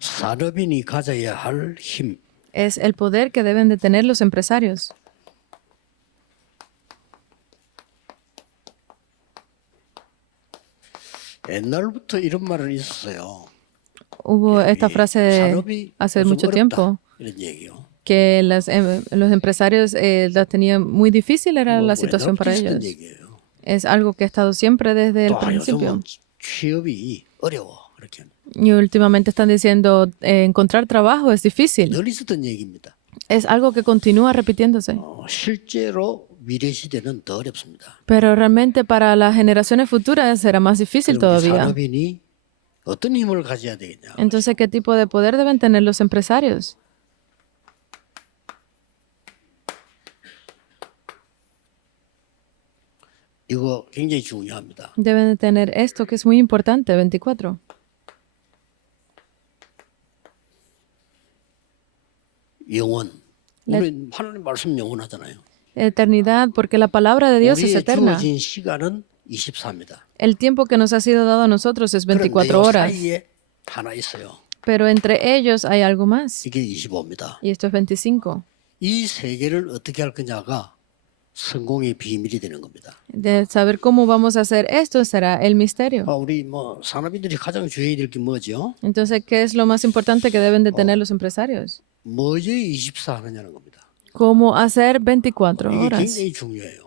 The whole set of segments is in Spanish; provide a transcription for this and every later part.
산업인이 가져야 할 힘. Es el poder que deben de tener los empresarios. 옛날부터 이런 말은 있었어요. Hubo esta 이 frase 산업이 hace 요즘 mucho 어렵다, tiempo 이런 얘기요. que los empresarios la tenían muy difícil, era la situación para 옛날부터 있었던 ellos. 얘기예요. Es algo que ha estado siempre desde el 또 principio. 요즘은 취업이 어려워. 그렇게 Y últimamente están diciendo encontrar trabajo es difícil. 늘 있었던 얘기입니다. Es algo que continúa repitiéndose. 실제로 미래 시대는 더 어렵습니다. Pero realmente para las generaciones futuras será más difícil 그럼 이제 todavía. 산업인이 어떤 힘을 가져야 되겠냐? Entonces, ¿qué tipo de poder deben tener los empresarios? 이거 굉장히 중요합니다. Deben de tener esto que es muy importante, 24. 영원. 우리 하나님 말씀 영원하잖아요. Eternidad, porque la palabra de Dios es 우리의 eterna. 주어진 시간은 24입니다. El tiempo que nos ha sido dado a nosotros es 24 horas. 사이에 하나 있어요. Pero entre ellos hay algo más. 이게 25입니다. Y esto es 25. 이 세계를 어떻게 할 거냐가 성공의 비밀이 되는 겁니다. De saber cómo vamos a hacer esto será el misterio. 우리 뭐 산업인들이 가장 주의해야 될 게 뭐죠? Entonces, ¿qué es lo más importante que deben de tener los empresarios? 뭐에 24 하느냐는 겁니다. ¿Cómo hacer 24 이게 horas? 굉장히 중요해요.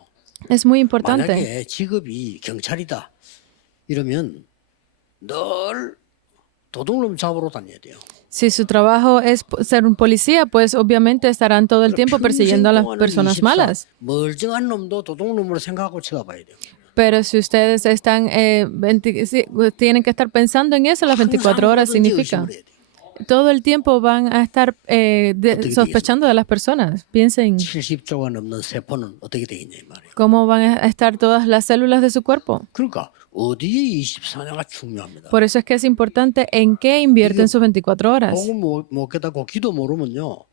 Es muy importante. 만약에 직업이 경찰이다 이러면 늘 도둑놈 잡으러 다녀야 돼요. Si su trabajo es ser un policía, pues obviamente estarán todo el tiempo persiguiendo a las personas malas. 멀쩡한 놈도 도둑놈으로 생각하고 쳐다봐야 돼요. Pero si ustedes están, tienen que estar pensando en eso las 24 horas, significa. Todo el tiempo van a estar sospechando de las personas. Piensen 70조가 넘는 세포는 어떻게 되겠냐 이 말이에요. cómo van a estar todas las células de su cuerpo. 그러니까 어디에 24냐가 중요합니다. Por eso es que es importante en qué invierten sus 24 horas. 복음 못 깨닫고 기도 모르면요.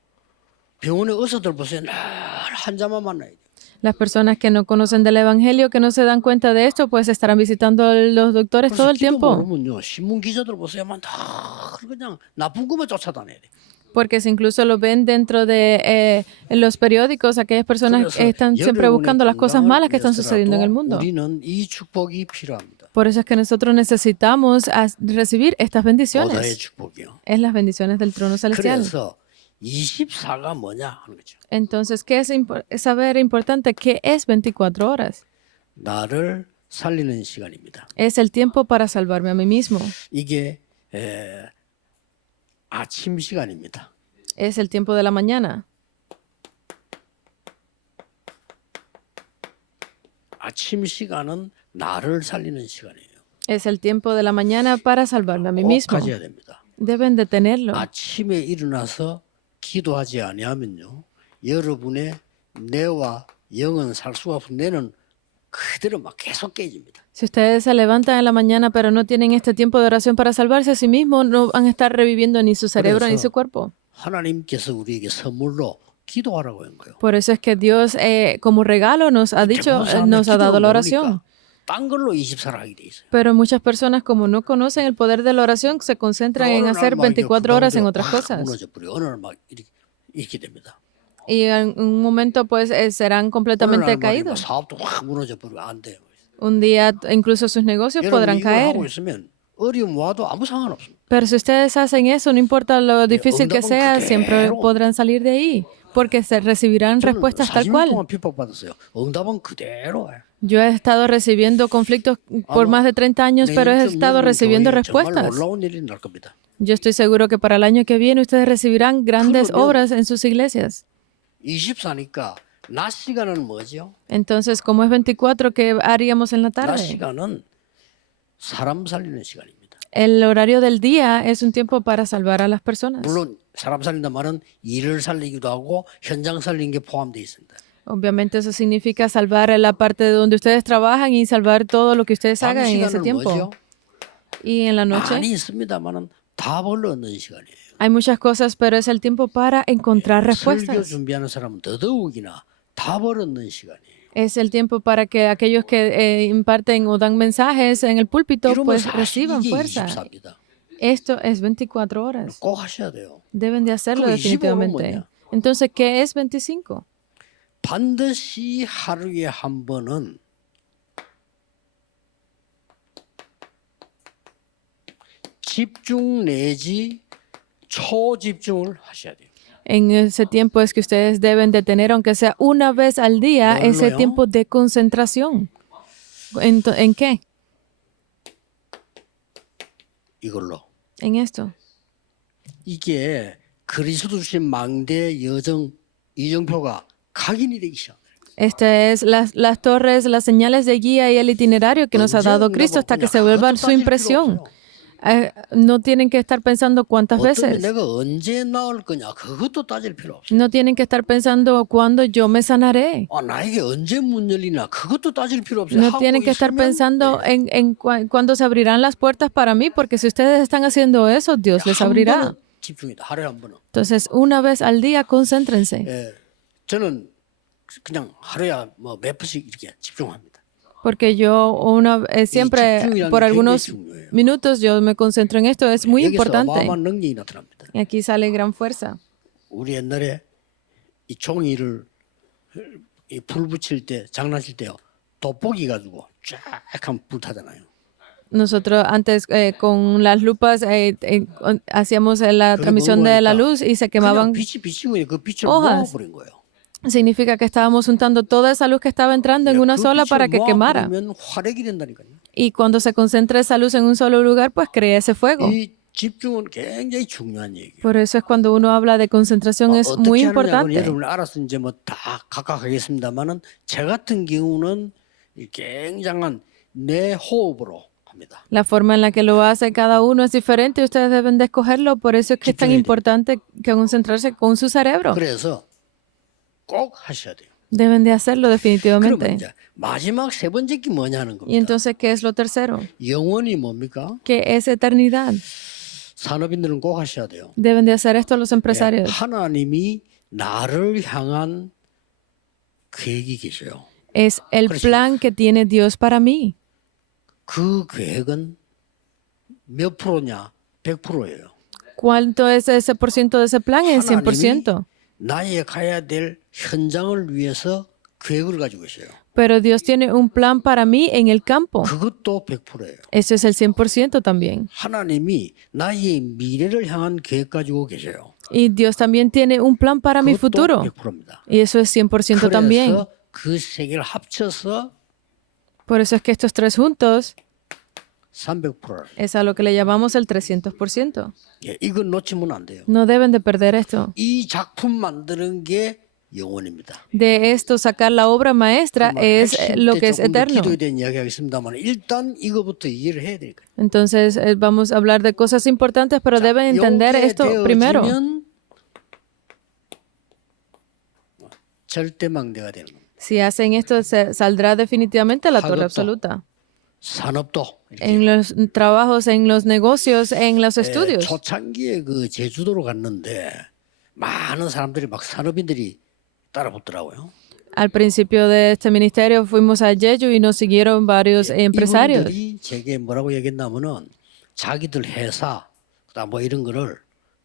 병원에 의사들 보세요. 늘 환자만 만나야 돼요. Las personas que no conocen del Evangelio, que no se dan cuenta de esto, pues estarán visitando a los doctores todo el 기도 tiempo. 모르면요. 신문 기자들 보세요만 다 그냥 나쁜 것만 쫓아다녀야 돼요. Porque si incluso lo ven dentro de en los periódicos, aquellas personas 그래서 están siempre buscando las cosas malas que están sucediendo en el 위해서라도 mundo. 우리는 이 축복이 필요합니다. Por eso es que nosotros necesitamos recibir estas 보좌의 bendiciones. 축복이요. Es las bendiciones del trono celestial. 그래서 24가 뭐냐 하는 거죠. Entonces, ¿qué es saber importante? ¿Qué es 24 horas? 나를 살리는 시간입니다. Es el tiempo para salvarme a mí mismo. 이게 아침 시간입니다. Es el tiempo de la mañana. 아침 시간은 나를 살리는 시간이에요. Es el tiempo de la mañana para salvarme a mí 꼭 mismo. 가져야 됩니다. Deben de tenerlo. 아침에 일어나서 기도하지 아니하면요. 여러분의 뇌와 영은 살 수가 없고 뇌는 그대로 막 계속 깨집니다. Si ustedes se levantan en la mañana pero no tienen este tiempo de oración para salvarse a sí mismos, no van a estar reviviendo ni su cerebro ni su cuerpo. 하나님께서 우리에게 선물로 기도하라고 한 거예요. Por eso es que Dios como regalo nos ha dicho, nos ha dado la oración. 딴 걸로 24를 하게 돼 있어요. Pero muchas personas como no conocen el poder de la oración se concentran en hacer 24 horas en otras cosas. 무너져버려. 어느 날 막 이렇게 됩니다. Y en un momento pues serán 어느 completamente 날 말이야, caídos. 사업도 확 무너져버리고 안 돼요. Un día incluso sus negocios 여러분 podrán 이걸 caer. 하고 있으면 어려움 와도 아무 상관없습니다. Pero si ustedes hacen eso, no importa lo difícil que 응답은 sea, 그대로. siempre podrán salir de ahí, porque se recibirán 저는 respuestas tal 40년 cual. 동안 핍박받았어요. 응답은 그대로 와요. Yo he estado recibiendo conflictos por más de 30 años, pero he estado recibiendo 정말 respuestas. 놀라운 일이 날 겁니다. Yo estoy seguro que para el año que viene ustedes recibirán grandes 그러면- obras en sus iglesias. 24니까 낮 시간은 뭐죠? Entonces, como es 24, ¿qué haríamos en la 낮 tarde? 시간은 사람 살리는 시간입니다. El horario del día es un tiempo para salvar a las personas. 물론 사람 살린다 말은 일을 살리기도 하고 현장 살리는 게 포함되어 있습니다. Obviamente eso significa salvar la parte de donde ustedes trabajan y salvar todo lo que ustedes 밤 hagan en ese 시간은 tiempo. 뭐죠? Y en la noche 많이 있습니다만은 답을 얻는 시간이에요. hay muchas cosas, pero es el tiempo para encontrar 설교 respuestas. 준비하는 사람은 더더욱이나 답을 얻는 시간이에요. Es el tiempo para que aquellos que imparten o dan mensajes en el púlpito 이러면 pues 사실 reciban 이게 fuerza. 24입니다. Esto es 24 horas. 꼭 하셔야 돼요. Deben de hacerlo 그럼 25는 definitivamente. 뭐냐? Entonces, ¿qué es 25? 반드시 하루에 한 번은 집중 내지 초집중을 하셔야 돼요. En ese tiempo es que ustedes deben de tener, aunque sea una vez al día, ese ¿뭘로요? tiempo de concentración. ¿En qué? 이걸로. En esto. 이게 그리스도 주신 망대 여정 이정표가 각인이 되기 시작. Esta es las torres, las señales de guía y el itinerario que nos ha dado Cristo hasta que se vuelva su impresión. No tienen que estar pensando cuántas 어떤 veces. 내가 언제 나을 거냐 그것도 따질 필요 없어요. No tienen que estar pensando cuándo yo me sanaré. 나에게 언제 문 열리나 그것도 따질 필요 없어요. No 하고 tienen que estar 있으면 pensando en cuándo se abrirán las puertas para mí, porque si ustedes están haciendo eso, Dios les 한 abrirá. 번은 집중이다. 하루에 한 번은. Entonces, una vez al día, concéntrense. 예, 저는 그냥 하루에 뭐 몇 번씩 이렇게 집중합니다. Porque yo siempre, 집중이라는 por 게 algunos 굉장히 중요해요. minutos, yo me concentro en esto. Es muy 여기서 importante. 어마어마한 능력이 나타납니다. Y aquí sale gran fuerza. 우리 옛날에 이 종이를 이 불 붙일 때 장난칠 때요 돋보기 가지고 쫙한 불 타잖아요. Nosotros antes con las lupas hacíamos la transmisión de la luz y se 그냥 quemaban. 빛이 비치고 그 빛을 hojas. 모아버린 거예요. Significa que estábamos juntando toda esa luz que estaba entrando en una 그 sola 빛을 para que quemara. 모아버리면 화력이 된다니까요. Y cuando se concentra esa luz en un solo lugar, pues crea ese fuego. 이 집중은 굉장히 중요한 얘기예요. Por eso es cuando uno habla de concentración es muy 어떻게 하느냐고는 importante. 여러분 알아서 이제 뭐 다 각각 하겠습니다만은 제 같은 경우는 이 굉장한 내 호흡으로 합니다. La forma en la que lo hace cada uno es diferente y ustedes deben de escogerlo. Por eso es que es tan 집중해야 돼요. importante que concentrarse con su cerebro. 그래서 꼭 하셔야 돼요. Deben de hacerlo 그러면 definitivamente. 이제 마지막 세 번째 게 뭐냐는 Y 겁니다. entonces, ¿qué es lo tercero? 영원이 뭡니까? ¿Qué es eternidad? 산업인들은 꼭 하셔야 돼요. Deben de hacer esto los 예, empresarios. 하나님이 나를 향한 계획이 계셔요. Es el 그렇죠. plan que tiene Dios para mí. 그 계획은 몇 프로냐? 100%예요. ¿Cuánto es ese por ciento de ese plan? Es 하나님이 100%. 나의 가야 될 현장을 위해서 계획을 가지고 계셔요. Pero Dios tiene un plan para mí en el campo. 그것도 100%예요. Eso es el 100% también. 하나님이 나의 미래를 향한 계획 가지고 계셔요. Y Dios también tiene un plan para mi 그것도 futuro. 100%입니다. Y eso es 100% también. 그래서 그 세 개를 합쳐서 Por eso es que estos tres juntos 300%. es a lo que le llamamos el 300%. 예, 이건 놓치면 안 돼요. No deben de perder esto. 이 작품 만드는 게 영원입니다. De esto sacar la obra maestra es lo que es eterno. 기도에 대한 이야기 하겠습니다만 일단 이거부터 이해를 해야 되니까. Entonces vamos a hablar de cosas importantes, pero deben entender esto primero. 절대 망대가 되는 겁니다. Si hacen esto, se saldrá definitivamente la torre absoluta. 산업도 En los trabajos, en los negocios, en los estudios. 초창기에 그 제주도로 갔는데 많은 사람들이 막 산업인들이 따라붙더라고요. Al principio de este ministerio fuimos a Jeju y nos siguieron varios empresarios. 이분들이 제게 뭐라고 얘기했냐면은 자기들 회사 그다음 뭐 이런 거를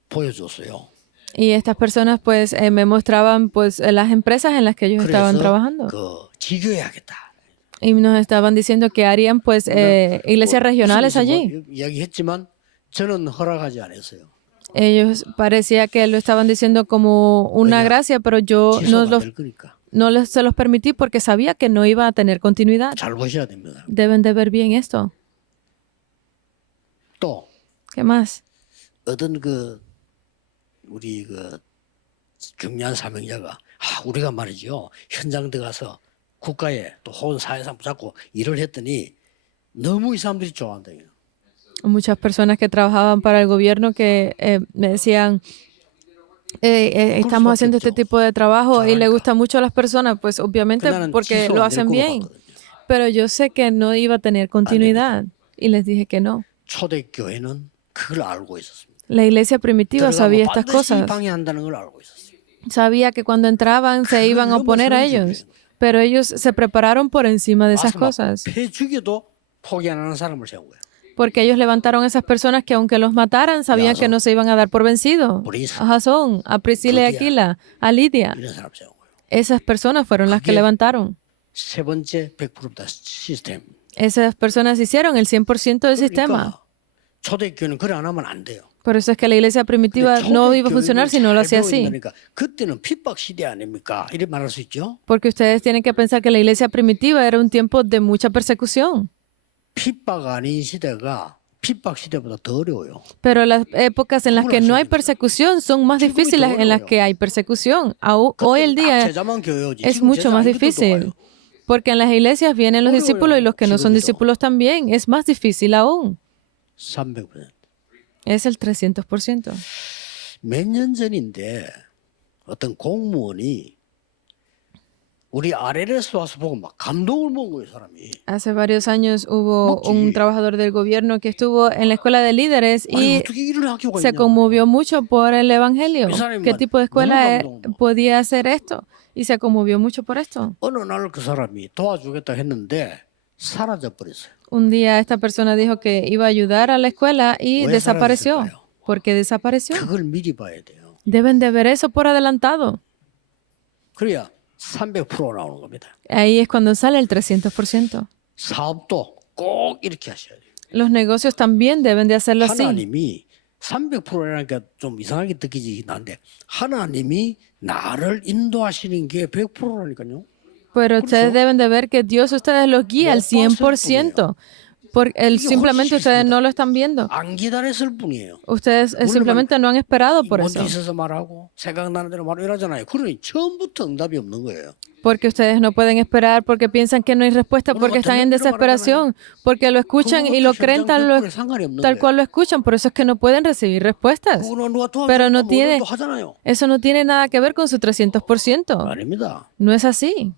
보여줬어요. Y estas personas pues me mostraban pues las empresas en las que ellos estaban trabajando. 그 지교해야겠다. Y nos estaban diciendo que harían pues iglesias regionales allí. 이야기했지만 저는 허락하지 않았어요. Ellos parecía que lo estaban diciendo como una gracia, pero yo se los permití porque sabía que no iba a tener continuidad. 잘 보셔야 됩니다. Deben de ver bien esto. 또 ¿Qué más? 어떤 우리 중요한 사명자가 우리가 말이죠 현장 들어가서 국가에 또 혹은 사회상 붙잡고 일을 했더니 너무 이 사람들이 좋아한다. Muchas personas que trabajaban para el gobierno que me decían, estamos haciendo este tipo de trabajo y le gusta mucho a las personas, pues obviamente porque lo hacen bien. Pero yo sé que no iba a tener continuidad y les dije que no. 초대교회는 그걸 알고 있었습니다. La iglesia primitiva sabía estas cosas. 방해한다는 걸 알고 있었어요. Sabía que cuando entraban se iban a oponer a ellos, pero ellos se prepararon por encima de esas cosas. 폐 죽여도 포기 안 하는 사람을 세운 거예요. Porque ellos levantaron a esas personas que aunque los mataran, sabían que no se iban a dar por vencido. A Jasón, a Priscila y Aquila, a Lidia. 이런 사람 세운 거예요. Esas personas fueron las que levantaron. 세 번째 100%다 시스템. Esas personas hicieron el 100% del sistema. 그러니까 초대교회는 그래 안 하면 안 돼요. Por eso es que la iglesia primitiva no iba a funcionar si no lo hacía así. 그러니까 그때는 핍박 시대 아닙니까? 이렇게 말할 수 있죠. Porque ustedes tienen que pensar que la iglesia primitiva era un tiempo de mucha persecución. 핍박 아닌 시대가 핍박 시대보다 더 어려워요. Pero las épocas en las que no hay persecución son más difíciles en las que hay persecución. Hoy el día 제자만 교회지. es mucho más difícil. Porque en las iglesias vienen los discípulos y los que no son discípulos también. Es más difícil aún. 300%. Es el 300%. 몇 년 전인데 어떤 공무원이 우리 아래에서 와서 보고 막 감동을 먹은 거예요, 사람이. Hace varios años hubo un trabajador del gobierno que estuvo en la escuela de líderes 아니, y 어떻게 이런 학교가 se 있냐. conmovió mucho por el evangelio. 이 사람이 ¿Qué tipo de escuela 너무 감동. podía hacer esto? Y se conmovió mucho por esto. 어느 날 그 사람이 도와주겠다 했는데 사라져 버렸어요. Un día esta persona dijo que iba a ayudar a la escuela y 왜 desapareció. 사라졌을까요? ¿Por qué desapareció? 그걸 미리 봐야 돼요. Deben de ver eso por adelantado. 그래야 300% 나오는 겁니다. Ahí es cuando sale el 300%. 사업도 꼭 이렇게 하셔야 돼요. Los negocios también deben de hacerlo así. 하나님이 300%라니까 좀 이상하게 느끼지 나는데 하나님이 나를 인도하시는 게 100%라니까요. Pero ustedes deben de ver que Dios ustedes los guía al 100%. Simplemente ustedes no lo están viendo. 안 기다렸을 뿐이에요. Ustedes simplemente no han esperado por 먼저 eso. 있어서 말하고 생각나는 대로 말하고 이러잖아요. 그러니 처음부터 응답이 없는 거예요. Porque ustedes no pueden esperar, porque piensan que no hay respuesta, porque están en desesperación, porque lo escuchan y lo creen tal cual lo escuchan. Por eso es que no pueden recibir respuestas. Pero no tiene, eso no tiene nada que ver con su 300%. 아닙니다. No es así.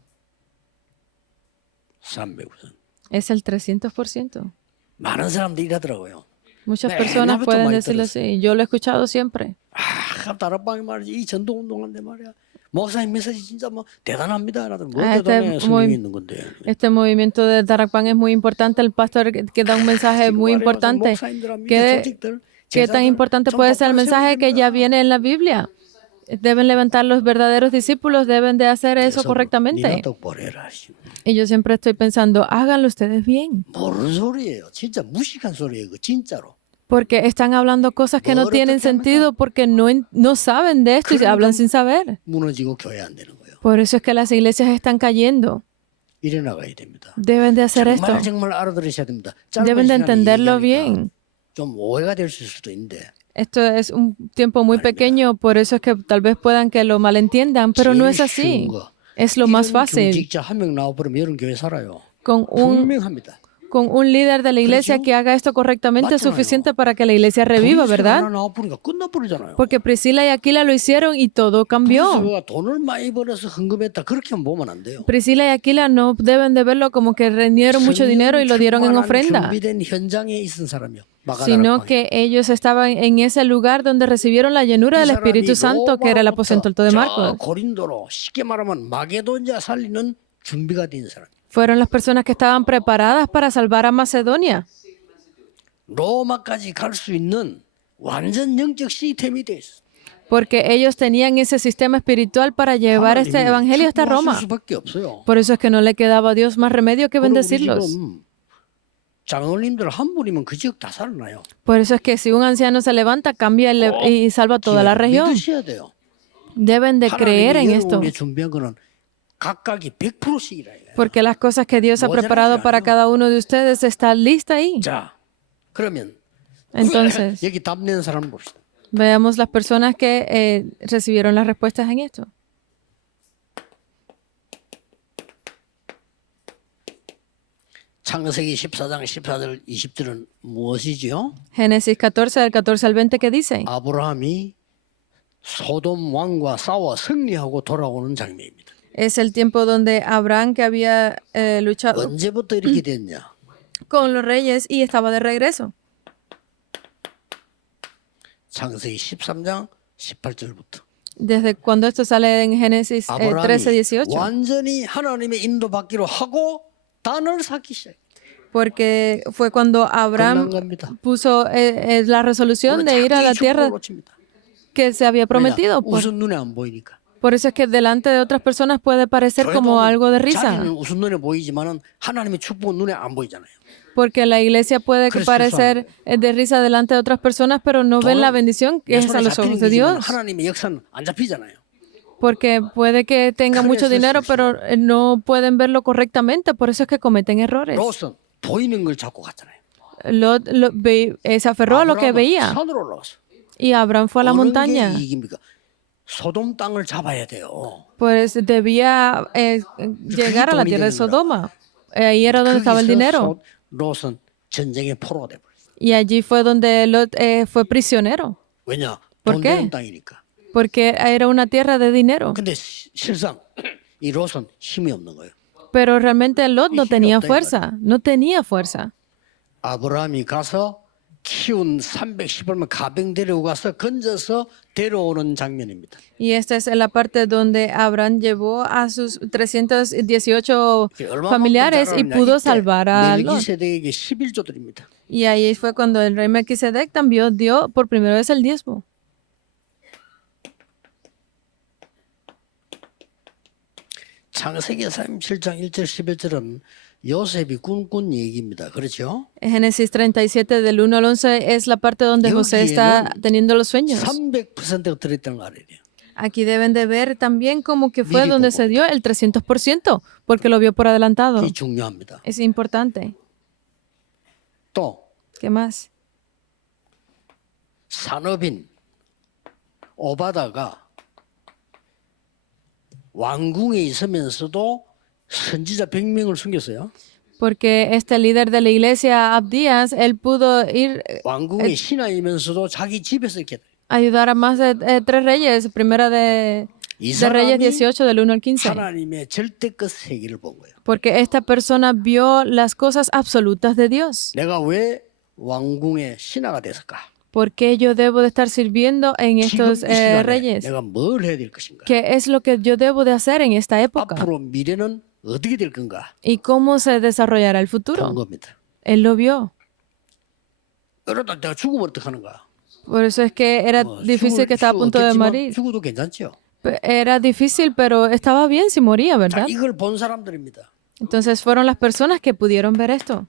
300%. Es el 300%. 많은 사람들이 이러더라고요. Muchas personas pueden decirlo así. Yo lo he escuchado siempre. 아, 다락방이 말이지 이 전도 운동한데 말이야. 목사님 메시지 진짜 뭐 대단합니다. 뭐 Ah, 대단해 성경이 있는 건데. Este movimiento de Tarakpan es muy importante. El pastor que da un mensaje muy importante. ¿Qué tan importante puede ser el mensaje que ya viene en la Biblia? Deben levantar los verdaderos discípulos, deben de hacer eso correctamente. Y yo siempre estoy pensando, háganlo ustedes bien. 모르는 소리예요. 진짜 무식한 소리예요. 그 진짜로. Porque están hablando cosas que no tienen sentido porque no saben de esto y hablan sin saber. 무너지고 교회 안 되는 거예요. Por eso es que las iglesias están cayendo. 이래 나가야 됩니다. Deben de hacer esto. 정말 알아들으셔야 됩니다. Deben de entenderlo bien. 좀 오해가 될 수도 있는데. Esto es un tiempo muy pequeño, por eso es que tal vez puedan que lo malentiendan, pero no es así. Es lo más fácil. 직접 한 명 나와버리면 이런 교회 살아요. Con un líder de la iglesia que haga esto correctamente es suficiente para que la iglesia reviva, ¿verdad? Porque Priscila y Aquila lo hicieron y todo cambió. Priscila y Aquila no deben de verlo como que rindieron mucho dinero y lo dieron en ofrenda, sino que ellos estaban en ese lugar donde recibieron la llenura del Espíritu Santo, que era el aposento alto de Marcos. Fueron las personas que estaban preparadas para salvar a Macedonia. Porque ellos tenían ese sistema espiritual para llevar este evangelio hasta Roma. Por eso es que no le quedaba a Dios más remedio que bendecirlos. Por eso es que si un anciano se levanta, cambia y salva toda la región. Deben de creer en esto. Porque las cosas que Dios ha preparado para cada uno de ustedes están listas ahí. Entonces, veamos las personas que recibieron las respuestas en esto. 창세기 14장 14절 20절은 무엇이지요? Génesis 14, del 14 al 20, ¿qué dice? 아브라함이 소돔 왕과 싸워 승리하고 돌아오는 장면입니다. Es el tiempo donde Abraham, que había luchado 언제부터 이렇게 됐냐? con los reyes y estaba de regreso. 창세기 13장 18절부터. Desde cuando esto sale en Génesis 13, 18. 완전히 하나님의 인도받기로 하고 단을 쌓기 시작. porque fue cuando 끝난 Abraham 겁니다. puso la resolución de ir a la tierra 놓칩니다. que se había 왜냐? prometido. 우선 눈에 안 보이니까. Por eso es que delante de otras personas puede parecer como algo de risa, 자기는 우선 눈에 보이지만은 하나님의 축복은 눈에 안 보이잖아요. porque la iglesia puede 그래서 parecer de risa delante de otras personas, pero no ven la bendición que 내 es a 손에 los 잡히는 ojos de 게지만 Dios. 하나님의 역사는 안 잡히잖아요. Porque puede que tenga mucho 그래서 dinero, 실수해요. pero no pueden verlo correctamente, por eso es que cometen errores. 롯은 보이는 걸 잡고 갔잖아요. Lot se aferró a lo que 아브라함은 veía 산으로 올라갔어. y Abraham fue a la 어느 게 montaña. 이익입니까? 소돔 땅을 잡아야 돼요. Pues debía llegar a la tierra de Sodoma. Ahí era donde estaba el dinero. 롯은 전쟁의 포로가 돼버렸어. Y allí fue donde Lot fue prisionero, 왜냐? ¿Por 돈 qué? 되는 땅이니까. porque era una tierra de dinero. 근데 실상 이 롯은 힘이 없는 거예요. Pero realmente Lot no 힘이 tenía 없다, fuerza, no tenía fuerza. 아브라함이 가서 키운 310얼마 가병 데리고 가서 건져서 데려오는 장면입니다. Y esta es la parte donde Abraham llevó a sus 318 familiares y pudo salvar a Lot. 멜기세덱에게 11조 드립니다. Y ahí fue cuando el rey Melquisedec también dio por primera vez el diezmo. 창세기 37장 1절 11절은 요셉이 꿈꾼 얘기입니다. 그렇죠? Génesis 37 del 1 al 11 es la parte donde José está teniendo los sueños. 300% 들었다는 거 알아야 돼요. Aquí deben de ver también como que fue donde se dio el 300%, porque lo vio por adelantado. 그게 중요합니다. Es importante. 또 ¿Qué más? 산업인 오바다가 왕궁에 있으면서도 선지자 100명을 숨겼어요. Porque este líder de la iglesia, Abdías, él pudo ir 왕궁의 신하이면서도 자기 집에서 이렇게 a ayudar a más de 3 reyes. Primera de Reyes 18, del 1 al 15. 하나님의 절대껏 세계를 본 거예요. Porque esta persona vio las cosas absolutas de Dios. 내가 왜 왕궁의 신하가 됐을까? ¿Por qué yo debo de estar sirviendo en 지금 estos 이 시간에 reyes? 내가 뭘 해야 될 것인가? ¿Qué es lo que yo debo de hacer en esta época? 앞으로 미래는 어떻게 될 건가? ¿Y cómo se desarrollará el 본 futuro? 겁니다. Él lo vio. 이러다 내가 죽으면 어떡하는가? Por eso es que era difícil que estaba a punto de morir. 죽어도 괜찮죠? Era difícil, pero estaba bien si moría, 자, ¿verdad? 이걸 본 사람들입니다. Entonces fueron las personas que pudieron ver esto.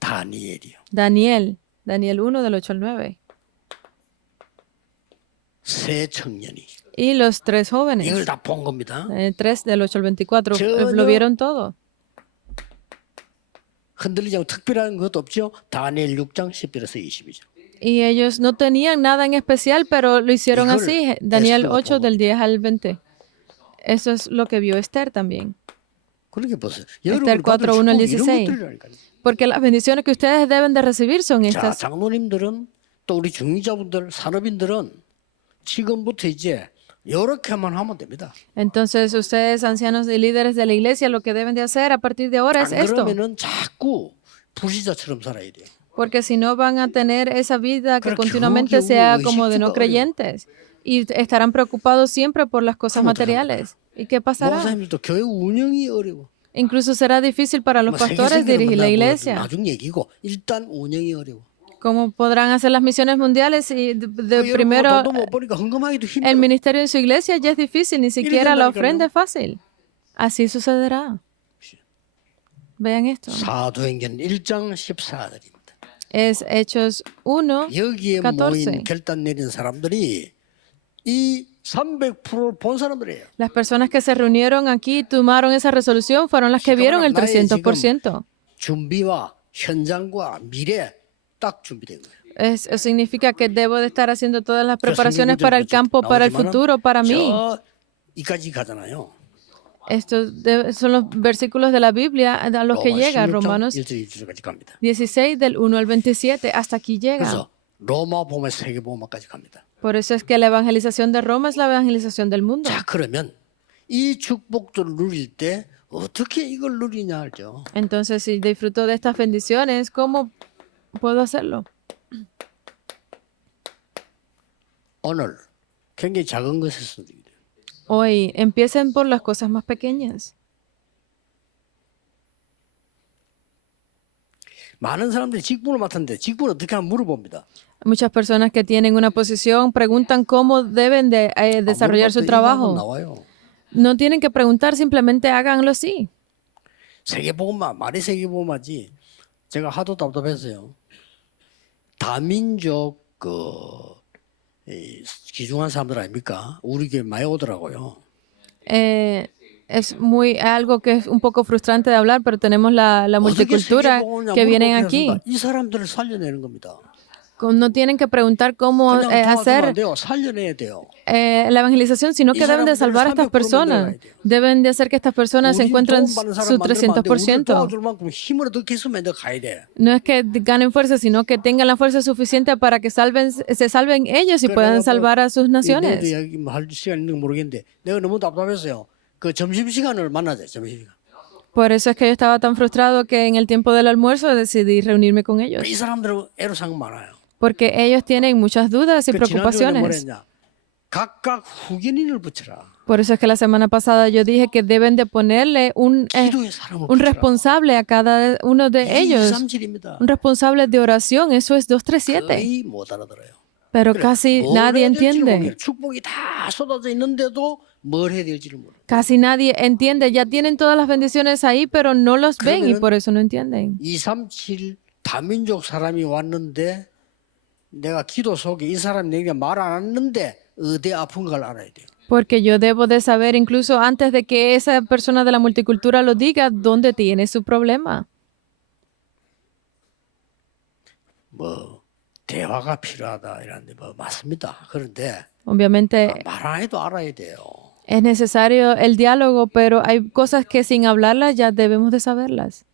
다니엘이요. Daniel 1 del 8 al 9. 세 청년이 Y los 3 이걸 jóvenes, 다 본 겁니다. 3 del 8 al 24, 전혀- lo vieron todo. 흔들리지 않고 특별한 것도 없죠. 다니엘 6장 10절에서 22절. Y ellos no tenían nada en especial, pero lo hicieron 이걸 así. Daniel 에스더가 8 본 del 10 al 20. Eso es lo que vio Esther también. 그렇게 보세요. Esther 여러분 받을 4, 1 al 축복 이런 16. 것들이라니까요. Porque las bendiciones que ustedes deben de recibir son 자, estas. 장로님들은 또 우리 중위자분들, 산업인들은 지금부터 이제 이렇게만 하면 됩니다. Entonces ustedes, ancianos y líderes de la iglesia, lo que deben de hacer a partir de ahora es 안 esto. 그러면은 자꾸 불신자처럼 살아야 돼요. Porque si no van a tener esa vida que Pero continuamente 겨우겨우 sea como de no 의식주가 creyentes. Y estarán preocupados siempre por las cosas materiales. ¿Y qué pasará? 목사님들도 교회 운영이 어려워. Incluso será difícil para los 뭐 pastores 세계적으로 dirigir la 만나고 iglesia. 나중 얘기고 일단 운영이 어려워. ¿Cómo podrán hacer las misiones mundiales si 여러분 primero 돈도 못 버니까 헌금하기도 힘들어. el ministerio en su iglesia ya es difícil, ni siquiera la ofrenda es fácil? Así sucederá. Vean esto. 사도행전 1장 14절입니다. Es Hechos 1. 여기에 14. 모인 결단 내린 사람들이 이 300%를 본 사람들이에요. Las personas que se reunieron aquí y tomaron esa resolución fueron las que vieron el 300%. 준비와 현장과 미래 딱 준비된 거예요. Eso significa que debo de estar haciendo todas las preparaciones para el campo, para el futuro, para mí. 이까지 가잖아요. Estos son los versículos de la Biblia a los que llega, 16장 Romanos 1절 2절까지 갑니다. 16 del 1 al 27, hasta aquí llega. 그래서 로마 복음의 세계 복음화까지 갑니다. Por eso es que la evangelización de Roma es la evangelización del mundo. 자, 그러면 이 축복들을 누릴 때 어떻게 이걸 누리냐 하죠. Entonces, si disfruto de estas bendiciones, ¿cómo puedo hacerlo? 오늘 굉장히 작은 것에서 누리게 돼요. Hoy, empiecen por las cosas más pequeñas. 많은 사람들이 직분을 맡았는데 직분 어떻게 하면 물어봅니다. Muchas personas que tienen una posición preguntan cómo deben de desarrollar su 물어볼 때 이거 하면 trabajo. 나와요. No tienen que preguntar, simplemente háganlo así. 세계복음화 말이 세계복음화지. 제가 하도 답답했어요. 다민족 귀중한 사람들 아닙니까? 우리 교회 많이 오더라고요. Es algo que es un poco frustrante de hablar, pero tenemos la 어떻게 multicultura 세계복음화냐 que vienen 물어보게 aquí. 했습니다. 이 사람들을 살려내는 겁니다. No tienen que preguntar cómo 그냥 도와주면 안 hacer 돼요. 살려내야 돼요. la evangelización, sino que deben de salvar a estas personas. Deben de hacer que estas personas se encuentren su 300%. 도와줄 만큼 힘을 더 기수면 더 가야 돼. No es que ganen fuerza, sino que tengan la fuerza suficiente para que se salven ellos y puedan salvar a sus naciones. 이야기 할 시간 있는 거 모르겠는데 내가 너무 답답했어요. 그 점심 시간을 만나자. 점심 시간. Por eso es que yo estaba tan frustrado que en el tiempo del almuerzo decidí reunirme con ellos. 이 사람들은 애로사항 많아요. Porque ellos tienen muchas dudas y 그 지난주에 preocupaciones. 뭐랬냐? 각각 후견인을 붙여라. Por eso es que la semana pasada yo dije que deben de ponerle 기도의 사람을 un 붙여라. responsable a cada uno de 이게 ellos. 237입니다. Un responsable de oración, eso es 237. 거의 못 알아들어요. Pero casi 뭘 nadie 해야 될지를 entiende. 모르겠어요. 축복이 다 쏟아져 있는데도 뭘 해야 될지를 모르요 Casi nadie entiende. Ya tienen todas las bendiciones ahí, pero no los ven y por eso no entienden. 237 다민족 사람이 왔는데 내가 기도 속에 이 사람 내게 말 안 했는데 어디 아픈 걸 알아야 돼요. Porque yo debo de saber, incluso antes de que esa persona de la multicultura lo diga, dónde tiene su problema. 뭐 대화가 필요하다 이런데 뭐 맞습니다. 그런데 Obviamente 말 안 해도 알아야 돼요. es necesario el diálogo, pero hay cosas que sin hablarlas ya debemos de saberlas.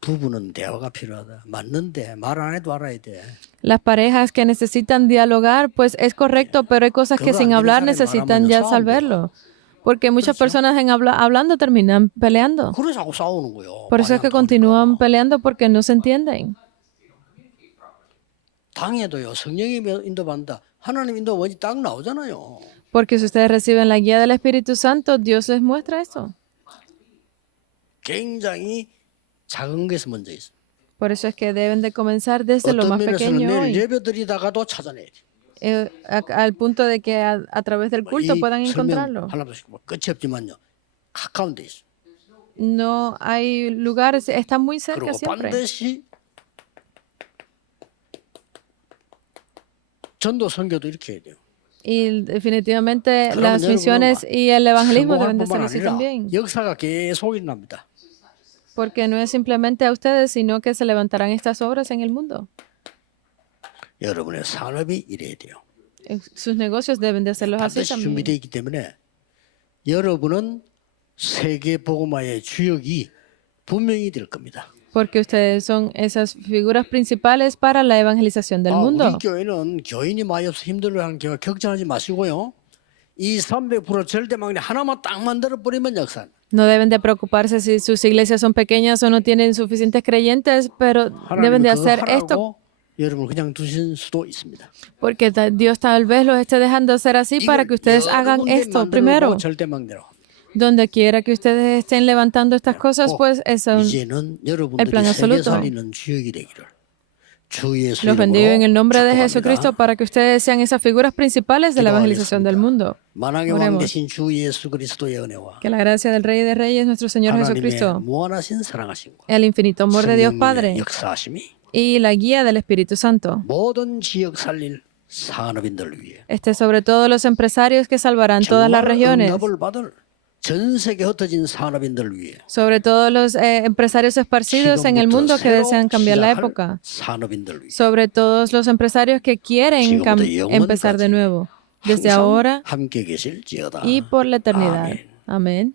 부부는 대화가 필요하다. 맞는데 말 안 해도 알아야 돼. Las parejas que necesitan dialogar, pues es correcto, pero hay cosas que sin hablar necesitan ya saberlo. Porque muchas personas hablando terminan peleando. 그래서 자꾸 싸우는 거요. Por eso es que continúan peleando porque no se entienden. 당에도요. 성령이 인도받는다. 하나님 인도 원이 딱 나오잖아요. Porque si ustedes reciben la guía del Espíritu Santo, Dios les muestra eso. 굉장히 작은 것에서 먼저 있어. Por eso es que deben de comenzar desde lo 어떤 más 면에서는 pequeño 내일 hoy, 예배드리다가도 찾아내야 돼. al punto de que a través del culto puedan encontrarlo. 하나도 뭐 끝이 없지만요. 가까운 데 있어. No hay lugares, están muy cerca 그리고 siempre. 반드시 전도 선교도 이렇게 해야 돼요. Y definitivamente 그러면 las misiones y el evangelismo 성공할 deben de ser 뿐만 así 아니라 también. 역사가 계속 일어납니다. Porque no es simplemente a ustedes, sino que se levantarán estas obras en el mundo. 여러분의 산업이 이래야 돼요. Sus negocios deben de hacerlos así 반드시 también. 준비되어 있기 때문에 여러분은 세계 복음화의 주역이 분명히 될 겁니다. Porque ustedes son esas figuras principales para la evangelización del mundo. 우리 교회는 교인이 많이 없어 힘들어하는 교회 걱정하지 마시고요. 이 300% 절대망리 하나만 딱 만들어 버리면 역사. No deben de preocuparse si sus iglesias son pequeñas o no tienen suficientes creyentes, pero deben de hacer esto 여러분 그냥 두신 수도 있습니다. porque Dios tal vez los esté dejando hacer así para que ustedes hagan esto primero. 절대망대로. Donde quiera que ustedes estén levantando estas cosas, pues eso 이제는 el 여러분들이 plan 세계 absoluto. 살리는 주역이 되기를. 주 예수 Los bendigo en el nombre de 축복합니다. Jesucristo para que ustedes sean esas figuras principales de la evangelización del mundo. 만왕의 왕 Oremos. 되신 주 예수 그리스도의 은혜와 Que la gracia del Rey de Reyes, nuestro Señor 하나님의 Jesucristo, 무한하신 사랑하심과 el infinito amor de Dios 성령님의 Padre 역사하심이 y la guía del Espíritu Santo 모든 지역 살릴 산업인들을 위해 esté sobre todos los empresarios que salvarán todas las 정말 regiones, 응답을 받을 전 세계 흩어진 산업인들을 위해 sobre todos los empresarios esparcidos en el mundo que desean cambiar la época, 산업인들을 위해 sobre todos los empresarios que quieren empezar de nuevo, desde 항상 ahora 함께 계실지어다. y por la eternidad. 아멘. Amén.